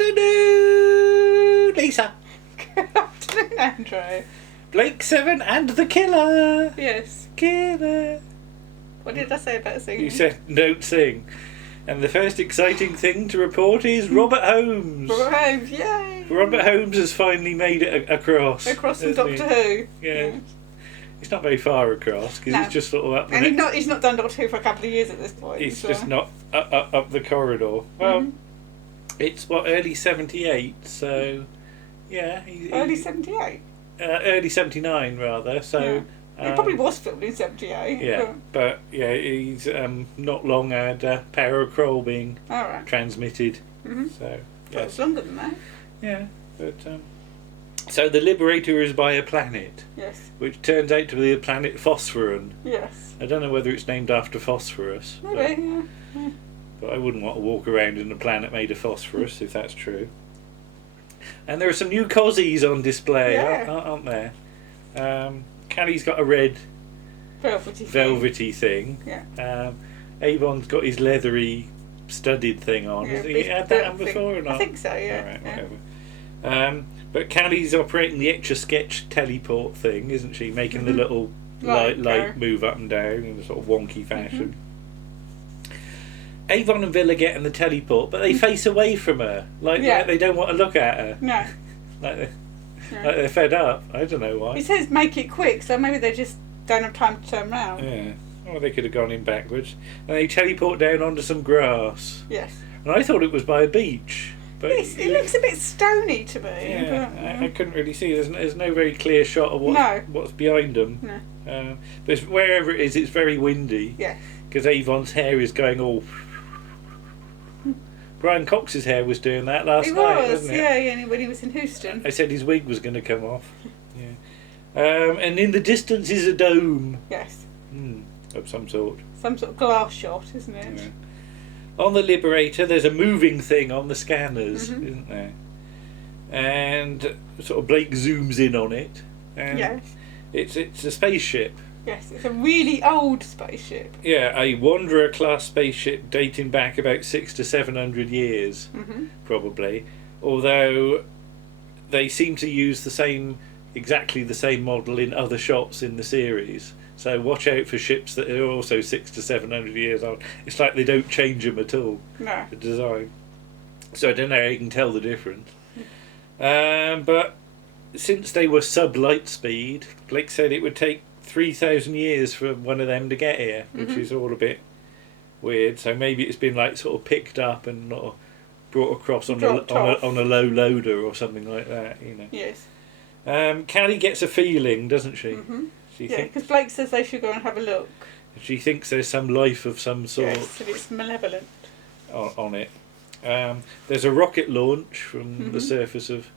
afternoon, Lisa. Good afternoon, Andrew. Blake 7 and the killer. Yes. Killer. What did I say about singing? You said don't sing. And the first exciting thing to report is Robert Holmes. Robert Holmes, yay! Robert Holmes has finally made it across. Across from hasn't Doctor he? Who. Yeah. He's not very far across because No. he's just sort of up the And he's not done Doctor Who for a couple of years at this point. He's so. just not up the corridor. Well, it's early 78, so yeah. Early 78? Early 79 rather, so... It probably was filmed in 78. Yeah, but yeah, he's not long had Power of Kroll being Alright. transmitted. Mm-hmm. So, Yeah. It's longer than that. Yeah, but so the Liberator is by a planet, Yes. which turns out to be the planet Phosphoron. Yes. I don't know whether it's named after phosphorus, Maybe, yeah. but I wouldn't want to walk around in a planet made of phosphorus if that's true. And there are some new cozies on display, Yeah. aren't there? Callie's got a red Velvety thing. Yeah. Avon's got his leathery studded thing on. Yeah, Has he big had that on thing. before or not? I think so, yeah. Alright, Yeah. whatever. But Callie's operating the Etch-a-Sketch teleport thing, isn't she? Making the little light move up and down in a sort of wonky fashion. Avon and Villa get in the teleport, but they face away from her. Like they don't want to look at her. No. Like they're fed up. I don't know why. He says make it quick, so maybe they just don't have time to turn around. Yeah. Or they could have gone in backwards. And they teleport down onto some grass. Yes. And I thought it was by a beach. But It looks a bit stony to me. yeah, But, I couldn't really see. There's no very clear shot of what's behind them. No. But wherever it is, it's very windy. Yeah. Because Avon's hair is going all... Brian Cox's hair was doing that last night, wasn't it? Yeah, when he was in Houston. I said his wig was going to come off. Yeah. And in the distance is a dome. Yes. Of some sort. Some sort of glass shot, isn't it? Yeah. On the Liberator, there's a moving thing on the scanners, isn't there? And sort of Blake zooms in on it. And Yes. It's a spaceship. Yes, it's a really old spaceship. Yeah, a Wanderer class spaceship dating back about 600 to 700 years, probably. Although they seem to use exactly the same model in other shots in the series. So watch out for ships that are also 600 to 700 years old. It's like they don't change them at all. No. The design. So I don't know how you can tell the difference. But since they were sub-light speed, Blake said it would take 3,000 years for one of them to get here, which is all a bit weird. So maybe it's been like sort of picked up and not brought across on a low loader or something like that, you know. Yes. Callie gets a feeling, doesn't she? Yeah, because Blake says they should go and have a look. She thinks there's some life of some sort Yes, and it's malevolent. on it. There's a rocket launch from the surface of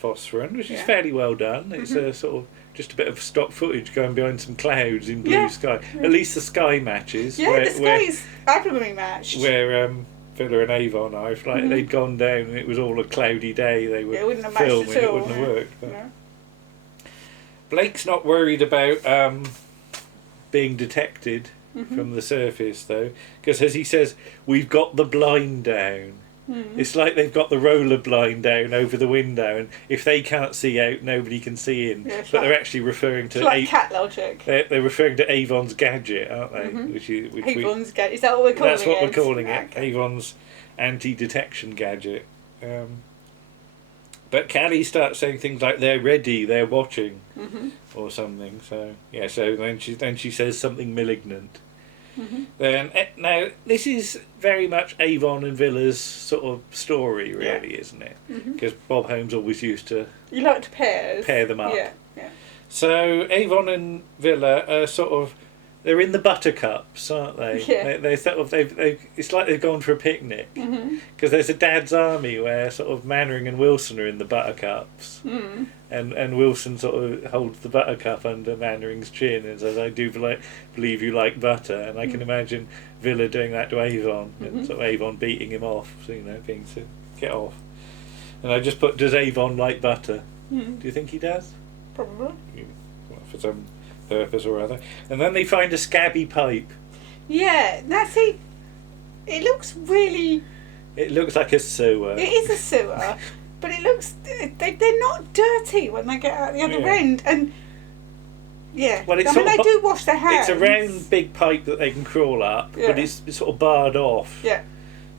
Phosphoron, which is fairly well done. It's a sort of just a bit of stock footage going behind some clouds in blue sky. At least the sky matches. Yeah, the sky is admirably matched. Where Villa and Avon are, if like they'd gone down and it was all a cloudy day, they would wouldn't have matched film and at it all, wouldn't have no. worked. But No. Blake's not worried about being detected from the surface though, because as he says, we've got the blind down. It's like they've got the roller blind down over the window, and if they can't see out, nobody can see in. Yeah, but they're actually referring to It's like cat logic. They're referring to Avon's gadget, aren't they? Which Avon's gadget. Is that what we're calling it? that's what we're calling it. Okay. Avon's anti-detection gadget. But Callie starts saying things like "they're ready, they're watching," or something. So yeah. So then she says something malignant. Then now this is very much Avon and Villa's sort of story, really, isn't it? Because Bob Holmes always used to You like to pair them up. Yeah. So Avon and Villa are sort of they're in the Buttercups, aren't they? Yeah. They sort of they've it's like they've gone for a picnic because there's a Dad's Army where sort of Mannering and Wilson are in the Buttercups. And Wilson sort of holds the buttercup under Mannering's chin and says, "I do believe you like butter." And I can imagine Villa doing that to Avon, and sort of Avon beating him off, so, you know, being to get off. And I just put, "Does Avon like butter?" Do you think he does? Probably. For some purpose or other. And then they find a scabby pipe. Yeah. Now see, it looks really It looks like a sewer. It is a sewer, but it looks... They're not dirty when they get out the other end. And, yeah. Well, it's I mean, they do wash their hands. It's a round, big pipe that they can crawl up, but it's sort of barred off. Yeah.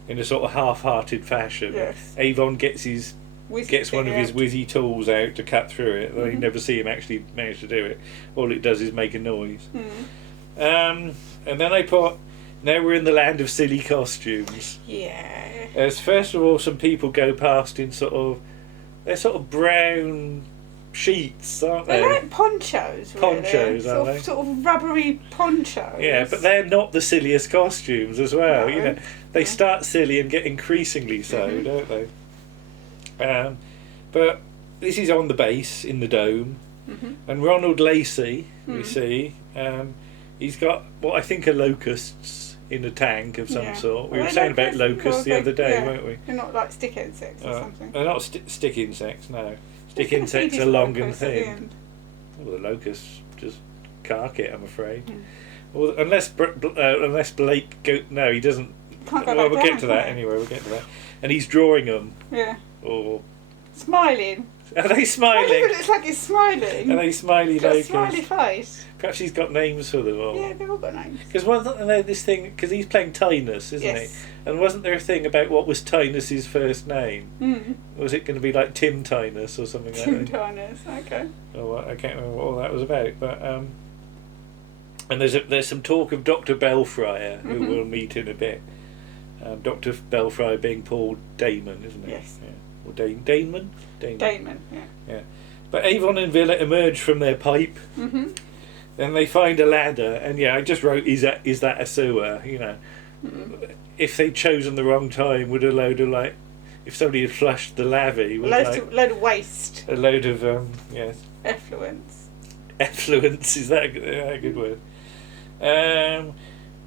In a sort of half-hearted fashion. Yes. Avon gets one of his whizzy tools out to cut through it. Though you never see him actually manage to do it. All it does is make a noise. And then I put... Now we're in the land of silly costumes. Yeah. As first of all, some people go past in they're sort of brown sheets, aren't they? They're like ponchos, really. Ponchos, aren't they? Sort of rubbery ponchos. Yeah, but they're not the silliest costumes as well. No. You know, they start silly and get increasingly so, don't they? But this is on the base in the dome, and Ronald Lacey, we see, he's got what I think are locusts in a tank of some sort. We were saying about locusts the other day, weren't we? They're not like stick insects or something. They're not stick insects, no. Stick insects are long and thin. Well, the locusts just cark it, I'm afraid. Well, unless Blake no, he doesn't. Can't go we'll back get down, to that anyway. We'll get to that. And he's drawing them. Yeah. Or smiling. Are they smiling? It looks like he's smiling. Are they smiley locusts? Smiley face. Perhaps he's got names for them all. Yeah, they've all got names. Because wasn't this thing? Because he's playing Tynus, isn't he? And wasn't there a thing about what was Tynus's first name? Was it going to be like Tim Tynus or something like that? Tim Tynus, okay. Oh, I can't remember what all that was about, but and there's some talk of Dr. Belfryer, who we'll meet in a bit. Dr. Belfryer being Paul Damon, isn't it? Yes. Yeah. Or Damon? Damon, yeah. But Avon and Villa emerge from their pipe. Then they find a ladder, and I just wrote, is that a sewer? You know, if they'd chosen the wrong time, would a load of if somebody had flushed the lavvy, would load of waste. A load of effluence. Effluence, is that a good word?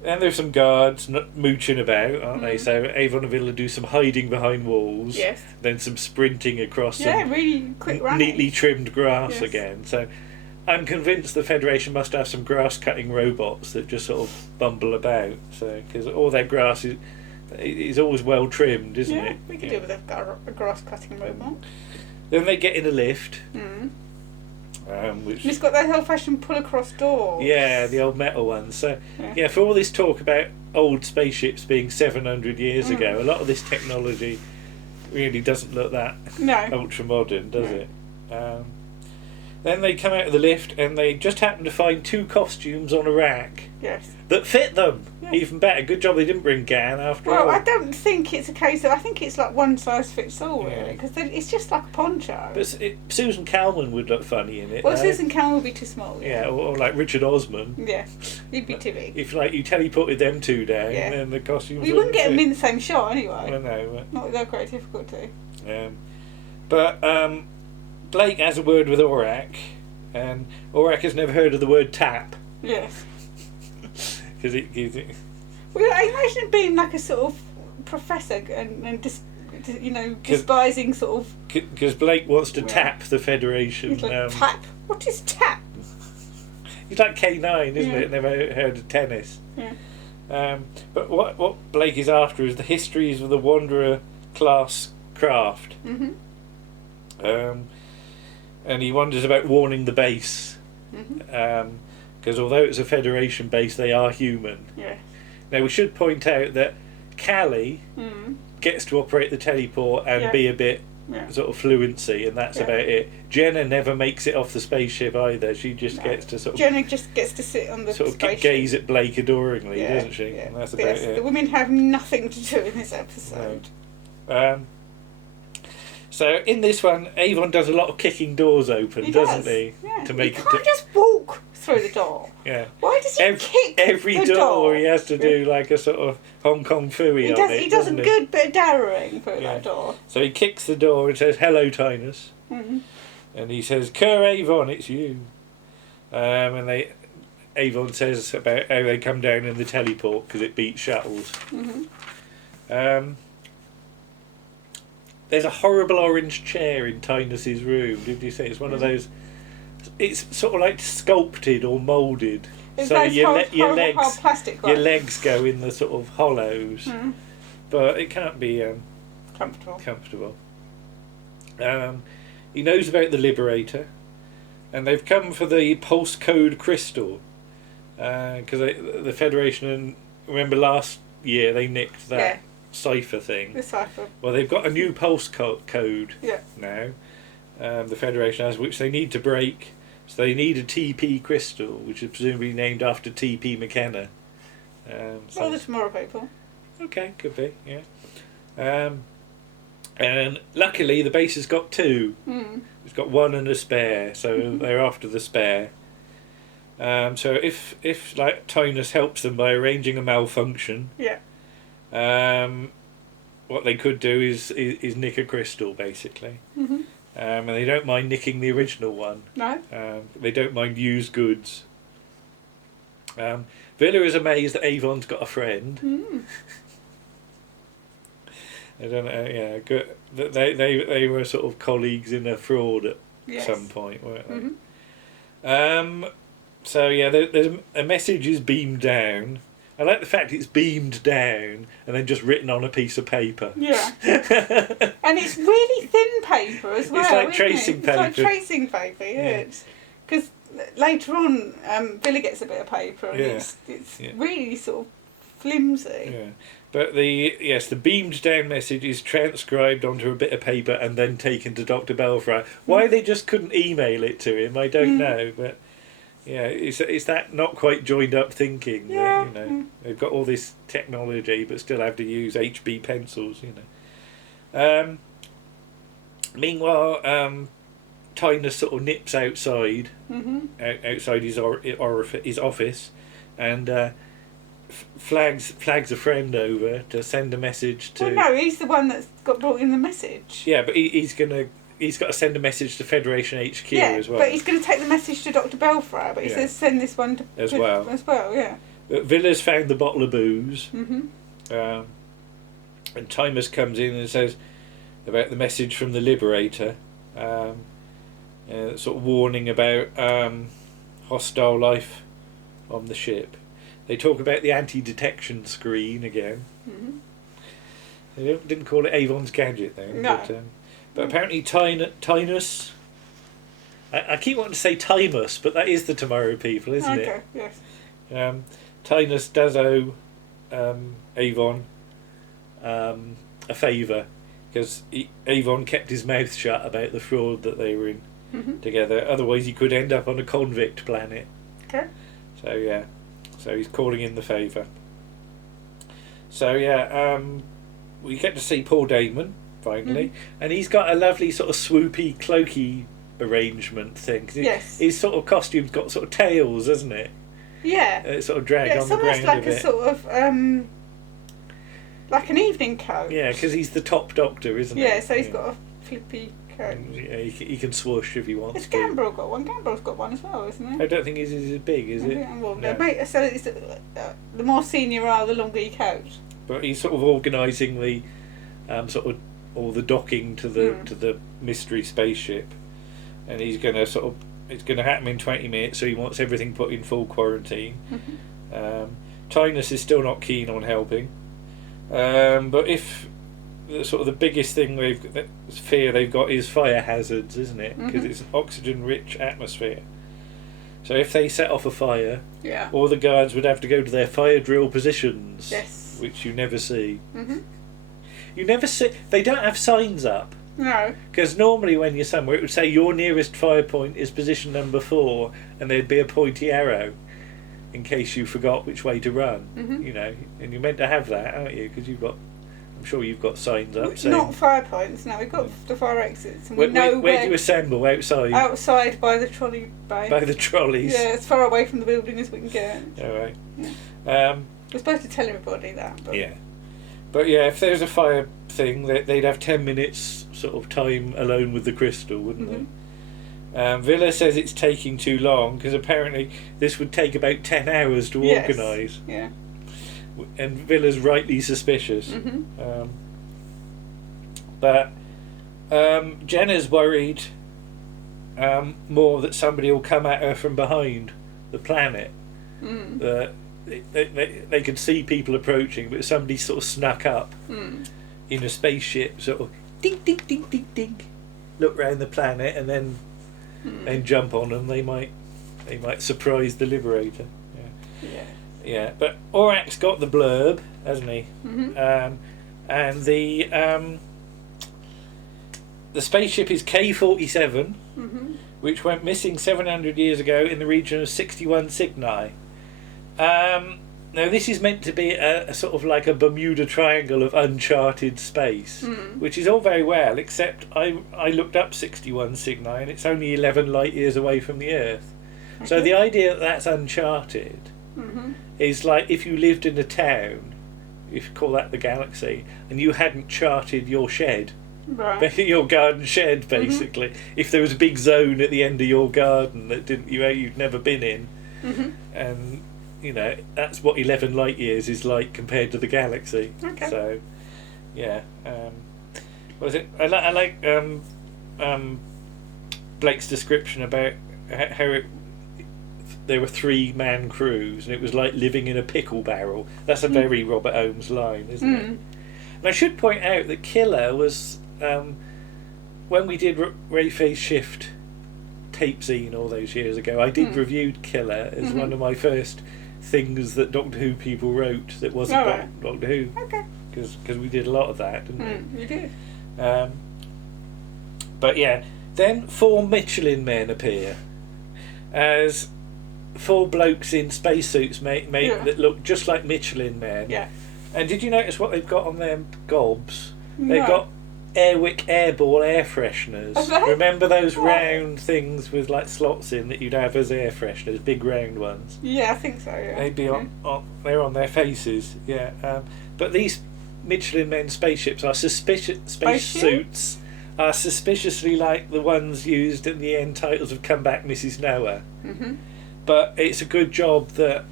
And there's some guards mooching about, aren't they? So Avon and Villa do some hiding behind walls. Yes. Then some sprinting across some really quick running. Neatly trimmed grass again. So I'm convinced the Federation must have some grass cutting robots that just sort of bumble about. So because all their grass is always well trimmed, isn't it? We could do with a grass cutting robot. Then they get in a lift. Which it's got that old-fashioned pull-across door. Yeah, the old metal ones. So, for all this talk about old spaceships being 700 years ago, a lot of this technology really doesn't look that ultra-modern, does it? Then they come out of the lift and they just happen to find two costumes on a rack. Yes. That fit them. Yes. Even better. Good job they didn't bring Gan after all. Well, I don't think it's a case of... I think it's like one size fits all, really, because it's just like a poncho. But Susan Calman would look funny in it. Well, Susan Calman would be too small. Yeah, or like Richard Osman. Yeah, he'd be too big. If you teleported them two down, then the costumes... Well, you wouldn't get them in the same shot anyway. Well, no. Not without great difficulty. But Blake has a word with Aurak, and Aurak has never heard of the word tap. Yes. Because it gives it... Well, I imagine it being like a sort of professor and despising sort of... Because Blake wants to tap the Federation. He's like, tap? What is tap? He's like K9, isn't it? Never heard of tennis. Yeah. But what Blake is after is the histories of the Wanderer class craft. And he wonders about warning the base. Because although it's a Federation base, they are human. Yeah. Now we should point out that Callie gets to operate the teleport and be a bit sort of fluency, and that's about it. Jenna never makes it off the spaceship either. She just gets to sort of... Jenna just gets to sit on the spaceship. Gaze at Blake adoringly, doesn't she? Yeah. And that's about it. The women have nothing to do in this episode. No. So in this one, Avon does a lot of kicking doors open, doesn't he? Yeah. To make he can't just walk through the door. Yeah. Why does he kick every the door? He has to do like a sort of Hong Kong phooey on it. He does a good bit of darrowing through that door. So he kicks the door and says, "Hello, Tynus." And he says, "Cur Avon, it's you." And Avon says about how they come down in the teleport because it beats shuttles. There's a horrible orange chair in Tynus's room. Did you see? It's one of those. It's sort of like sculpted or moulded. It's so your legs go in the sort of hollows. but it can't be comfortable. He knows about the Liberator, and they've come for the pulse code crystal, because the Federation, remember last year they nicked that cipher thing. The cipher. Well, they've got a new pulse code now, the Federation has, which they need to break. So they need a TP crystal, which is presumably named after TP McKenna. Well, the Tomorrow People. Okay, could be, yeah. And luckily the base has got 2. It's got 1 and a spare, so they're after the spare. So if like Tynus helps them by arranging a malfunction, what they could do is nick a crystal, basically. And they don't mind nicking the original one. No. They don't mind used goods. Villa is amazed that Avon's got a friend. I don't know. Yeah, good. They were sort of colleagues in a fraud at some point, weren't they? So yeah, there's a message is beamed down. I like the fact it's beamed down and then just written on a piece of paper. Yeah. And it's really thin paper as well. It's like tracing paper. It's like tracing paper, because later on, Villa gets a bit of paper and it's really sort of flimsy. Yeah. But the beamed down message is transcribed onto a bit of paper and then taken to Dr. Belfry. Why they just couldn't email it to him, I don't know. But yeah, it's that not quite joined up thinking. Yeah. That, you know, they've got all this technology but still have to use HB pencils. You know. Meanwhile, Tynus sort of nips outside, outside his office, and flags a friend over to send a message to. Well, no, he's the one that's got brought in the message. Yeah, but he's got to send a message to Federation HQ as well. But he's going to take the message to Dr. Belfry, but he says send this one to as well. Yeah. But Villa's found the bottle of booze, and Tynus comes in and says about the message from the Liberator, sort of warning about hostile life on the ship. They talk about the anti-detection screen again. They didn't call it Avon's gadget then. No. But apparently Tynus... I keep wanting to say Timus, but that is the Tomorrow People, isn't it? Okay, yes. Tynus does owe Avon a favour, because Avon kept his mouth shut about the fraud that they were in together. Otherwise he could end up on a convict planet. Okay. So yeah. So he's calling in the favour. So yeah, we get to see Paul Damon finally, and he's got a lovely sort of swoopy, cloaky arrangement thing. Yes. His sort of costume's got sort of tails, hasn't it? Yeah. It sort of drag on the ground it's almost like a bit. sort of like an evening coat. Yeah, because he's the top doctor, isn't he? Yeah, so he's got a flippy coat. Yeah, he can swoosh if he wants Has to. Gambrel got one? Gambrel's got one as well, isn't he? I don't think his is as big, is it? Well, No. mate, so it's, the more senior you are, the longer your coat. But he's sort of organising the sort of all the docking to the mystery spaceship, and he's going to sort of it's going to happen in 20 minutes. So he wants everything put in full quarantine. Tynus is still not keen on helping, but if the biggest thing they've got is fire hazards, isn't it? Because it's an oxygen-rich atmosphere. So if they set off a fire, all the guards would have to go to their fire drill positions. Yes. Which you never see. You never see. They don't have signs up. No. Because normally when you're somewhere, it would say your nearest fire point is position number 4, and there'd be a pointy arrow, in case you forgot which way to run. You know, and you're meant to have that, aren't you? Because I'm sure you've got signs up saying. Not fire points. No, we've got the fire exits, and where where do you assemble? Outside. Outside by the trolley bay. By the trolleys. Yeah, as far away from the building as we can get. All right. Yeah. We're supposed to tell everybody that. But. Yeah. But yeah, if there's a fire thing, they'd have 10 minutes sort of time alone with the crystal, wouldn't they? Villa says it's taking too long because apparently this would take about 10 hours to organise. Yeah. And Villa's rightly suspicious. But Jenna's worried more that somebody will come at her from behind the planet. That they could see people approaching, but somebody sort of snuck up in a spaceship, sort of ding ding ding ding ding, look round the planet, and then jump on them. They might surprise the Liberator. Yeah. But Aurak's got the blurb, hasn't he? And the spaceship is K-47, which went missing 700 years ago in the region of 61 Cygni. Now this is meant to be a sort of like a Bermuda Triangle of uncharted space, which is all very well, except I looked up 61 Cygni and it's only 11 light years away from the Earth. Okay. So the idea that that's uncharted is like if you lived in a town, if you call that the galaxy, and you hadn't charted your shed. Right. Your garden shed, basically. If there was a big zone at the end of your garden that you'd never been in, and that's what 11 light years is like compared to the galaxy. Okay. So, yeah. What was it? I like Blake's description about how there were 3-man crews, and it was like living in a pickle barrel. That's a very Robert Holmes line, isn't it? And I should point out that Killer was. When we did Ray Phase Shift tape zine all those years ago, I did review Killer as one of my first things that Doctor Who people wrote that wasn't Doctor Who. Okay. Because we did a lot of that, didn't we? We did. But yeah, then 4 Michelin men appear as 4 blokes in spacesuits that look just like Michelin men. Yeah. And did you notice what they've got on their gobs? They've got Airwick airball air fresheners. Remember those round things with like slots in that you'd have as air fresheners, big round ones? Yeah, I think so. Yeah. They'd be they're on their faces. Yeah. But these Michelin men spaceships are spacesuits are suspiciously like the ones used in the end titles of Come Back, Mrs. Noah. But it's a good job that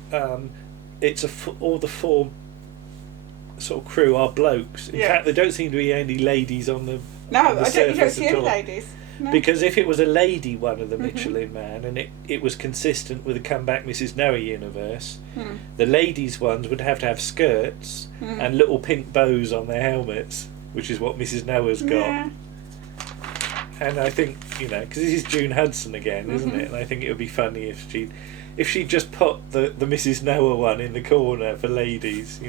it's all the 4 sort of crew are blokes. In fact, there don't seem to be any ladies on the you don't see any ladies. No. Because if it was a lady one of the Michelin Man and it was consistent with the Come Back Mrs. Noah universe, the ladies ones would have to have skirts and little pink bows on their helmets, which is what Mrs. Noah's got. Yeah. And I think, because this is June Hudson again, isn't it? And I think it would be funny if she just put the Mrs. Noah one in the corner for ladies,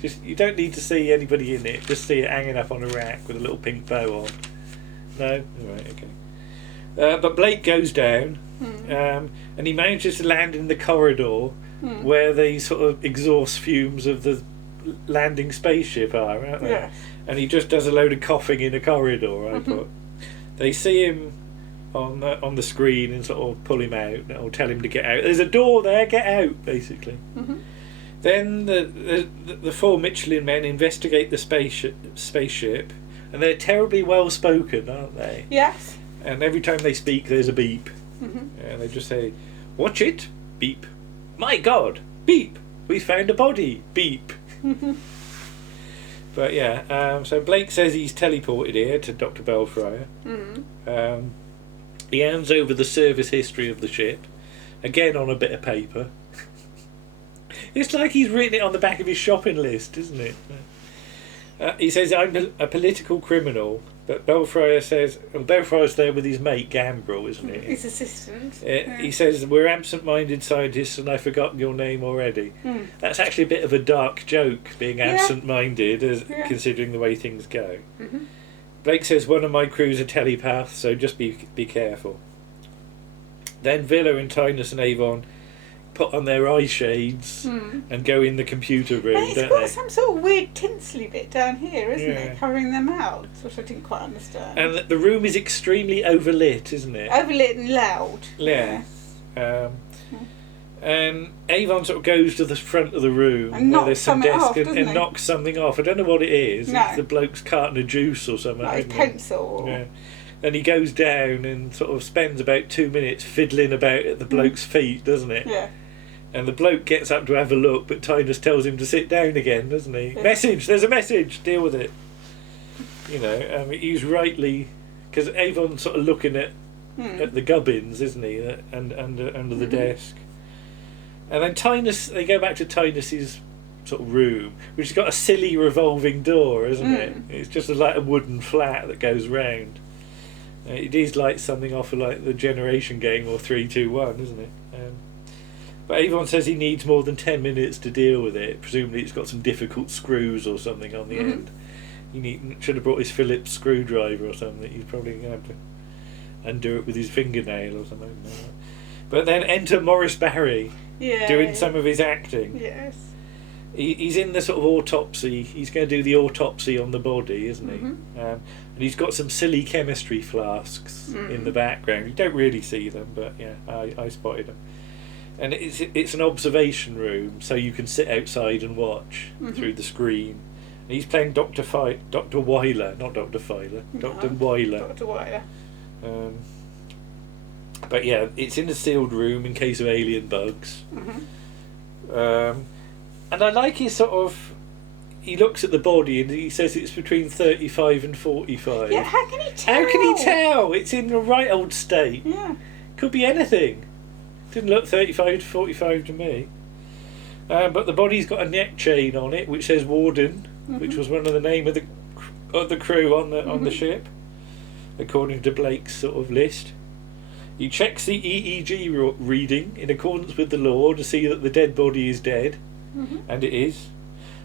just you don't need to see anybody in it, just see it hanging up on a rack with a little pink bow on. No? Alright, okay. But Blake goes down and he manages to land in the corridor where the sort of exhaust fumes of the landing spaceship are, aren't they? Yeah. And he just does a load of coughing in a corridor, I thought. They see him on the screen and sort of pull him out or tell him to get out. There's a door there, get out, basically. Then the 4 Michelin men investigate the spaceship and they're terribly well spoken, aren't they? Yes. And every time they speak there's a beep. And they just say, watch it, beep. My God, beep. We found a body, beep. But yeah, so Blake says he's teleported here to Dr. Belfryer. He hands over the service history of the ship, again on a bit of paper. It's like he's written it on the back of his shopping list, isn't it? He says, I'm a political criminal, but Belfryer says, Belfryer's there with his mate Gambrel, isn't he? His assistant. He says, we're absent-minded scientists and I've forgotten your name already. That's actually a bit of a dark joke, being absent-minded, considering the way things go. Blake says, one of my crew's a telepath, so just be careful. Then Villa and Tynus and Avon put on their eye shades and go in the computer room, and it's got some sort of weird tinsely bit down here, isn't it? Covering their mouths, which I didn't quite understand. And the room is extremely overlit, isn't it? Overlit and loud. Yeah. And Avon sort of goes to the front of the room and where there's some desk and knocks something off. I don't know what it is. No. It's the bloke's carton of juice or something. Like a pencil. Yeah. And he goes down and sort of spends about 2 minutes fiddling about at the bloke's feet, doesn't it? Yeah. And the bloke gets up to have a look, but Tynus tells him to sit down again, doesn't he? Yeah. Message! There's a message! Deal with it. He's rightly... Because Avon's sort of looking at the gubbins, isn't he? And under the desk. And then they go back to Tynus's sort of room, which has got a silly revolving door, isn't it? It's just like a wooden flat that goes round. It is like something off of like the Generation game or 3-2-1, isn't it? But Avon says he needs more than 10 minutes to deal with it. Presumably it's got some difficult screws or something on the end. He should have brought his Phillips screwdriver or something. He's probably going to have to undo it with his fingernail or something. But then enter Maurice Barry doing some of his acting. Yes. He's in the sort of autopsy. He's going to do the autopsy on the body, isn't he? And he's got some silly chemistry flasks in the background. You don't really see them, but yeah, I spotted them. And it's an observation room, so you can sit outside and watch through the screen. And he's playing Dr. Weiler, not Dr. Filer, Dr. Weiler. Dr. Weiler. But yeah, it's in a sealed room in case of alien bugs. And I like his sort of... He looks at the body and he says it's between 35 and 45. Yeah, how can he tell? How can he tell? It's in a right old state. Yeah. Could be anything. Didn't look 35 to 45 to me. But the body's got a neck chain on it which says Warden, which was one of the name of the crew on the ship, according to Blake's sort of list. He checks the EEG reading in accordance with the law to see that the dead body is dead, and it is.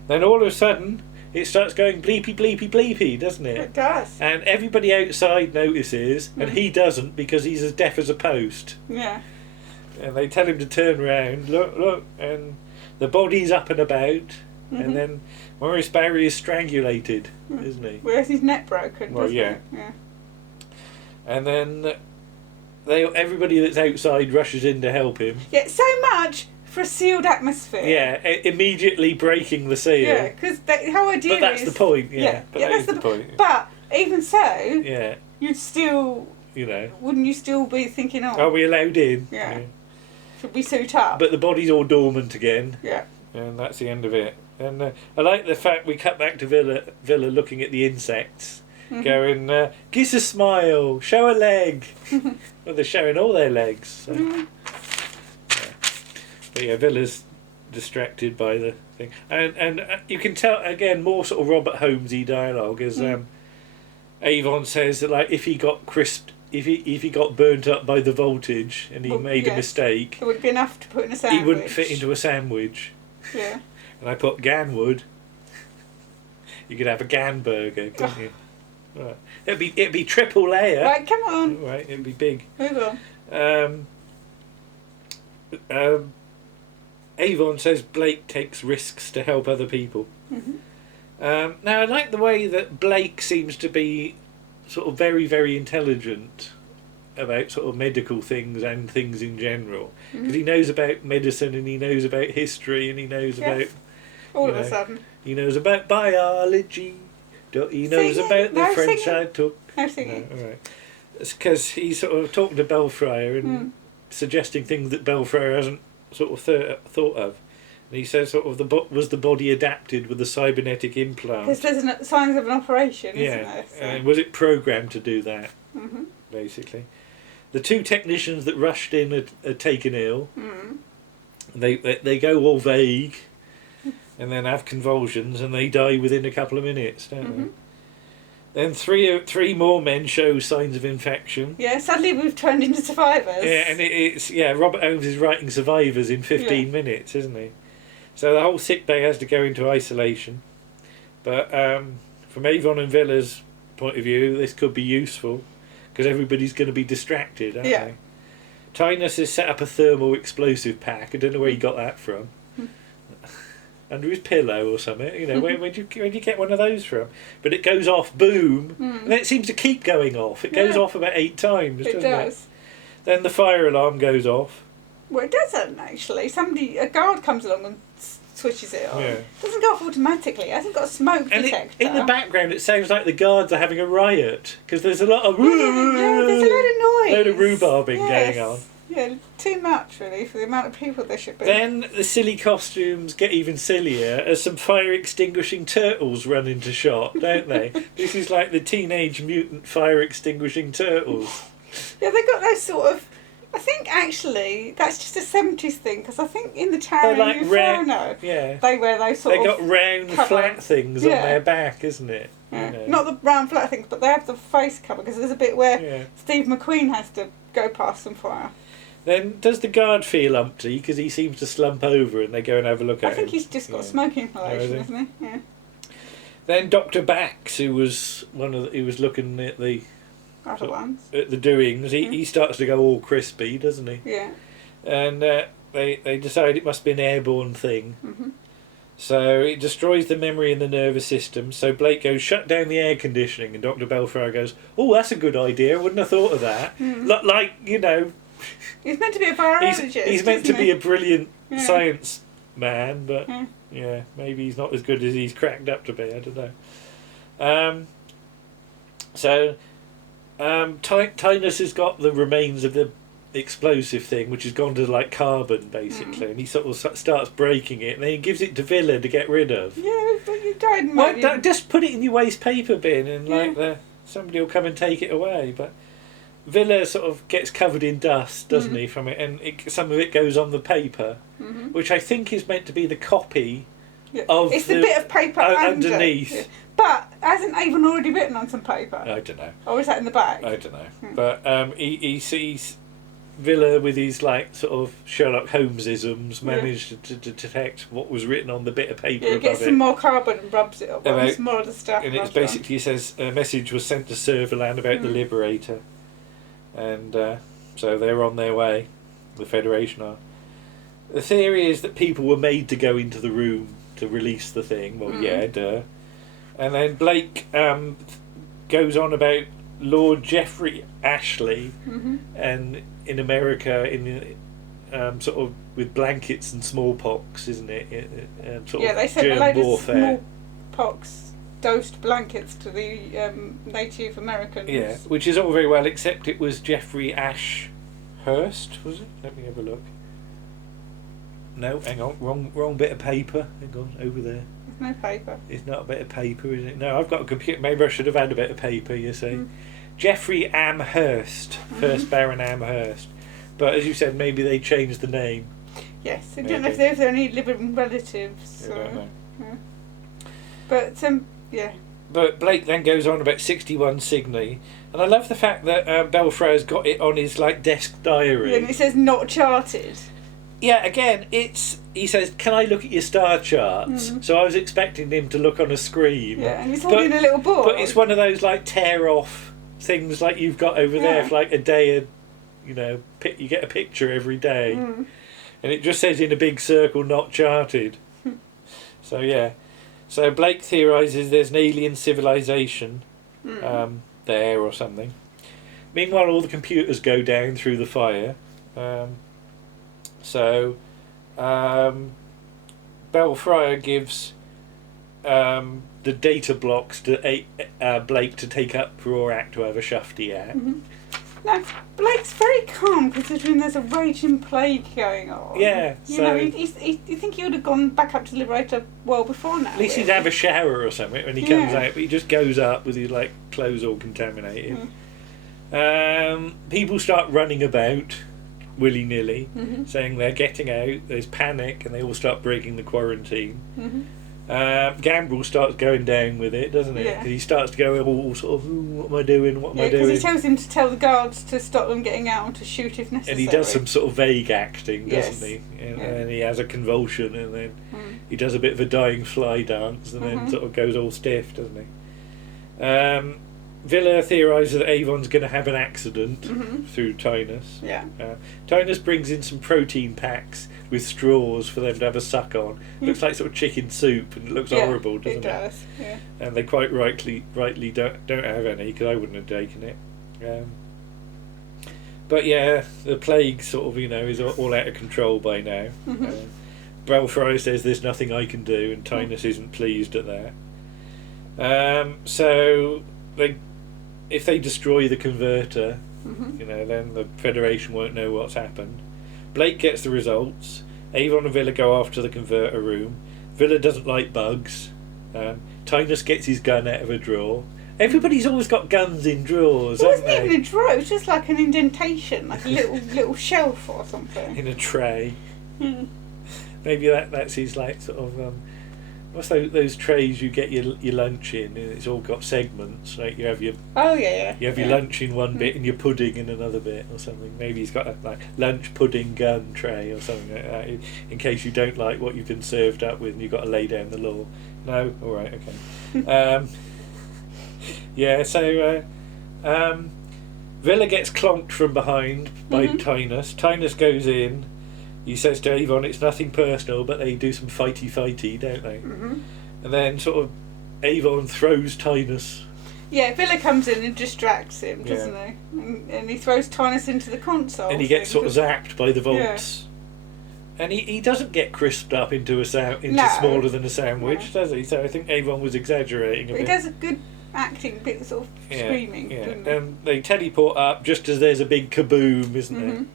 Then all of a sudden it starts going bleepy bleepy bleepy, doesn't it? It does. And everybody outside notices, and he doesn't because he's as deaf as a post. Yeah. And they tell him to turn around, look, and the body's up and about, and then Maurice Barry is strangulated, isn't he? Where's his neck broken? Well, yeah. Yeah. And then everybody that's outside rushes in to help him. Yeah, so much for a sealed atmosphere. Yeah, immediately breaking the seal. Yeah, because the whole idea But that's is... the point, yeah. But yeah, that that's is the point. But even so, Yeah, you'd still... you know. Wouldn't you still be thinking, Are we allowed in? Yeah. Should we suit up? But the body's all dormant again. Yeah. And that's the end of it. And I like the fact we cut back to Villa looking at the insects, going, "Kiss a smile, show a leg." Well, they're showing all their legs. So. Yeah. But yeah, Villa's distracted by the thing, and you can tell again more sort of Robert Holmesy dialogue as Avon says that like if he got crisped. If he got burnt up by the voltage and he made a mistake, it would be enough to put in a sandwich. He wouldn't fit into a sandwich. Yeah. And I put Gan would. You could have a Gan burger, couldn't you? Right. It'd be triple layer. Right, come on. Right, it'd be big. Move on. Avon says Blake takes risks to help other people. Now I like the way that Blake seems to be sort of very, very intelligent about sort of medical things and things in general, because he knows about medicine and he knows about history and he knows about all of a sudden he knows about biology. He knows about the French I took. No singing. No, all right. It's because he's sort of talking to Belfryer and suggesting things that Belfryer hasn't sort of thought of. And he says sort of was the body adapted with a cybernetic implant? Because there's signs of an operation, isn't there? So. And was it programmed to do that? Basically. The two technicians that rushed in are taken ill. They go all vague and then have convulsions and they die within a couple of minutes, don't they? Then three more men show signs of infection. Yeah, suddenly we've turned into survivors. Yeah, and Robert Holmes is writing survivors in 15 minutes, isn't he? So the whole sick bay has to go into isolation. But from Avon and Villa's point of view, this could be useful because everybody's going to be distracted, aren't they? Tynus has set up a thermal explosive pack. I don't know where he got that from. Under his pillow or something, you know. Where'd you get one of those from? But it goes off, boom, and then it seems to keep going off. It goes off about 8 times, doesn't it? Then the fire alarm goes off. Well, it doesn't actually. A guard comes along and switches it on. It doesn't go off automatically. It hasn't got a smoke detector. In the background, it sounds like the guards are having a riot because there's a lot of there's a load of noise, load of rhubarbing going on. Yeah, too much really for the amount of people there should be. Then the silly costumes get even sillier as some fire extinguishing turtles run into shot, don't they? This is like the Teenage Mutant fire extinguishing turtles. Yeah, they got those sort of I think actually that's just a 70s thing, because I think in the They're Tower like of Inferno they wear those sort They of... got round flat things on their back, isn't it? Yeah. You know. Not the round flat things, but they have the face cover, because there's a bit where Steve McQueen has to go past some fire. Then does the guard feel empty, because he seems to slump over and they go and have a look at him? I think he's just got smoking inhalation, isn't he? Yeah. Then Dr. Bax, who was who was looking at the other ones, at the doings, he starts to go all crispy, doesn't he? Yeah. And they decide it must be an airborne thing. Mm-hmm. So it destroys the memory in the nervous system. So Blake goes, shut down the air conditioning, and Dr. Belfry goes, oh, that's a good idea. I wouldn't have thought of that. Like, you know, he's meant to be a virologist. He's meant to be a brilliant science man, but yeah, maybe he's not as good as he's cracked up to be. I don't know. Tynus has got the remains of the explosive thing, which has gone to like carbon basically, and he sort of starts breaking it, and then he gives it to Villa to get rid of. Yeah, but you don't. Just put it in your waste paper bin, and somebody will come and take it away. But Villa sort of gets covered in dust, doesn't he, from it, and some of it goes on the paper, which I think is meant to be the copy of it's the bit of paper underneath. Yeah. But hasn't Avon already written on some paper? I don't know. Or is that in the back? I don't know. But he sees Villa with his like sort of Sherlock Holmes-isms managed to detect what was written on the bit of paper above it. Gets some more carbon and rubs it up. Some more of the stuff. And it's basically says a message was sent to Servalan about the Liberator. And so they're on their way. The Federation are. The theory is that people were made to go into the room to release the thing. Well, yeah, duh. And then Blake goes on about Lord Jeffrey Ashley, and in America, in sort of with blankets and smallpox, isn't it? They sent a load of smallpox dosed blankets to the Native Americans. Yeah, which is all very well, except it was Jeffrey Ashurst, was it? Let me have a look. No, hang on, wrong bit of paper. Hang on, over there. No paper. It's not a bit of paper, is it? No, I've got a computer. Maybe I should have had a bit of paper, you see. Jeffrey Amherst, first Baron Amherst. But as you said, maybe they changed the name. Yes, I don't know if there's any living relatives. I don't know. But, yeah. But Blake then goes on about 61 Cygni. And I love the fact that Belfry's got it on his like desk diary. Yeah, and it says not charted. Yeah, again, he says, can I look at your star charts? So I was expecting him to look on a screen. Yeah, and he's holding a little book. But it's one of those, like, tear-off things like you've got over there for, like, a day, you know, you get a picture every day. And it just says in a big circle, not charted. So, yeah. So Blake theorises there's an alien civilization there or something. Meanwhile, all the computers go down through the fire. So, Belfry gives the data blocks to Blake to take up for Aurak to have a shufty at. Now, Blake's very calm considering there's a raging plague going on. Yeah, you know, you think he would have gone back up to Liberator well before now. At least he'd have a shower or something when he comes out, but he just goes up with his like clothes all contaminated. People start running about willy-nilly, saying they're getting out, there's panic, and they all start breaking the quarantine. Gambrel starts going down with it, doesn't it? Because he starts to go all sort of, what am I doing, what am I doing? Because he tells him to tell the guards to stop them getting out and to shoot if necessary. And he does some sort of vague acting, doesn't he? And then he has a convulsion, and then he does a bit of a dying fly dance, and then sort of goes all stiff, doesn't he? Villa theorises that Avon's going to have an accident through Tynus. Tynus brings in some protein packs with straws for them to have a suck on. Looks like sort of chicken soup, and it looks horrible, doesn't it? It does. Yeah. And they quite rightly don't have any, because I wouldn't have taken it. But yeah, the plague sort of is all out of control by now. Belfry says there's nothing I can do, and Tynus isn't pleased at that. So if they destroy the converter, then the Federation won't know what's happened. Blake gets the results. Avon and Villa go after the converter room. Villa doesn't like bugs. Tynus gets his gun out of a drawer, Everybody's always got guns in drawers, It haven't wasn't they? even a drawer. It was just like an indentation, like a little shelf or something. In a tray. Mm. Maybe that's his like sort of what's those trays you get your lunch in, and it's all got segments. Like you have your your lunch in one bit and your pudding in another bit or something. Maybe he's got a like lunch pudding gun tray or something like that, in case you don't like what you've been served up with and you've got to lay down the law. No, all right, okay. Yeah, so Villa gets clonked from behind by Tynus. Tynus goes in. He says to Avon, it's nothing personal, but they do some fighty, don't they? Mm-hmm. And then sort of Avon throws Tynus. Yeah, Villa comes in and distracts him, doesn't he? And he throws Tynus into the console. And he gets sort of zapped by the volts. Yeah. And he doesn't get crisped up into smaller than a sandwich, does he? So I think Avon was exaggerating a bit. He does a good acting bit, sort of screaming. Yeah. And they teleport up just as there's a big kaboom, isn't it?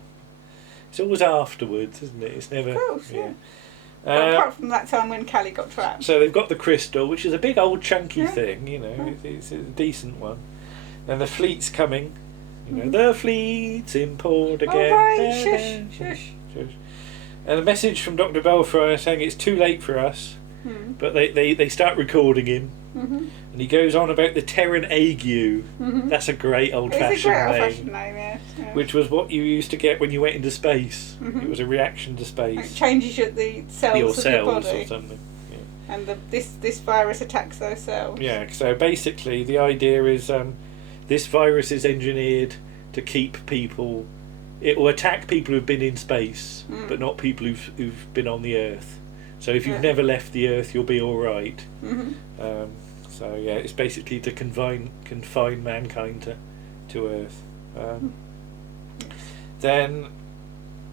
It's always afterwards, isn't it? It's never. Of course, yeah. Well, apart from that time when Callie got trapped. So they've got the crystal, which is a big old chunky thing, you know. It's a decent one. And the fleet's coming. You know, the fleet's in port again. Oh, right, shush. And a message from Dr. Belfry saying it's too late for us. But they start recording him. And he goes on about the Terran ague. That's a great old-fashioned name, yeah. Which was what you used to get when you went into space. It was a reaction to space. It changes the cells of your body. Or something. Yeah. And this virus attacks those cells. Yeah, so basically the idea is this virus is engineered to keep people... It will attack people who've been in space, but not people who've been on the Earth. So if you've never left the Earth, you'll be all right. So yeah, it's basically to confine mankind to Earth. Then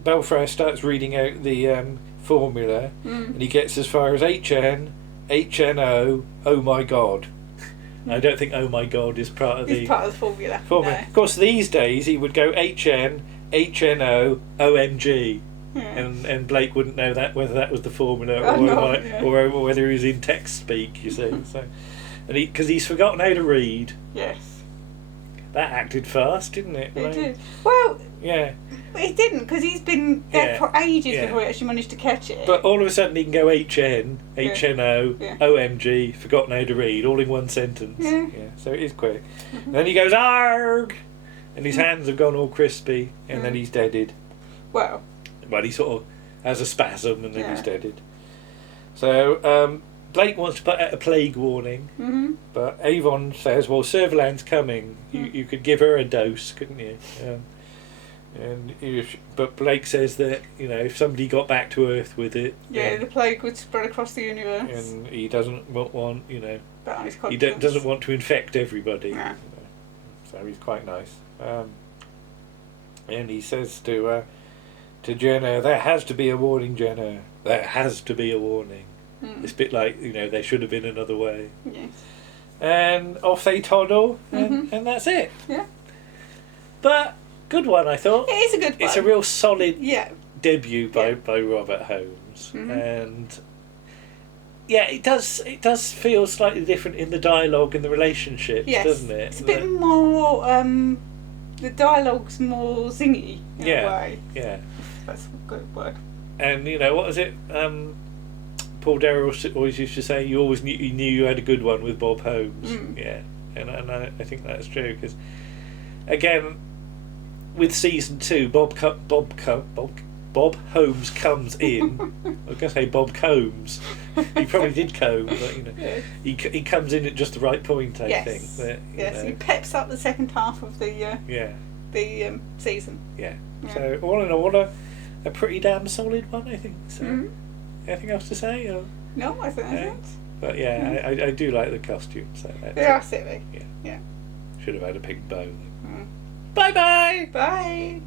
Belfry starts reading out the formula, and he gets as far as HN, HNO, oh my god. I don't think oh my god is part of the formula. No. Of course, these days he would go HN, HNO, OMG. And Blake wouldn't know whether that was the formula or whether he was in text speak, you see. So, and because he's forgotten how to read. Yes. That acted fast, didn't it? It did. Well. Yeah. It didn't, because he's been there for ages before he actually managed to catch it. But all of a sudden he can go HN, HNO, OMG, forgotten how to read, all in one sentence. Yeah. So it is quick. And then he goes ARG, and his hands have gone all crispy, and then he's deaded. Well, he sort of has a spasm and then he's deaded. So Blake wants to put out a plague warning, but Avon says, well, Servalan's coming. You could give her a dose, couldn't you? But Blake says that, you know, if somebody got back to Earth with it... the plague would spread across the universe. And he doesn't want, you know... He doesn't want to infect everybody. Nah. You know, so he's quite nice. And he says to Jenna, there has to be a warning, Jenna. There has to be a warning. It's a bit like, you know, there should have been another way. Yes. And off they toddle, and that's it. Yeah. But, good one, I thought. It is a good one. It's a real solid debut by Robert Holmes. And, it does feel slightly different in the dialogue and the relationships, doesn't it? It's a bit more, the dialogue's more zingy in a way. Yeah. That's a good word. And, you know, what was it? Paul Darrell always used to say, you always knew you had a good one with Bob Holmes. Yeah. And I think that's true, because, again, with season 2, Bob Holmes comes in. I was going to say Bob Combs. He probably did comb, but, you know, he comes in at just the right point, I think. That, yes, he peps up the second half of the season. Yeah. So, all in all, a pretty damn solid one, I think. So, anything else to say? Or? No, I think that's it. But I do like the costumes. So they are silly. Yeah. Should have had a pink bow. Bye-bye. Bye.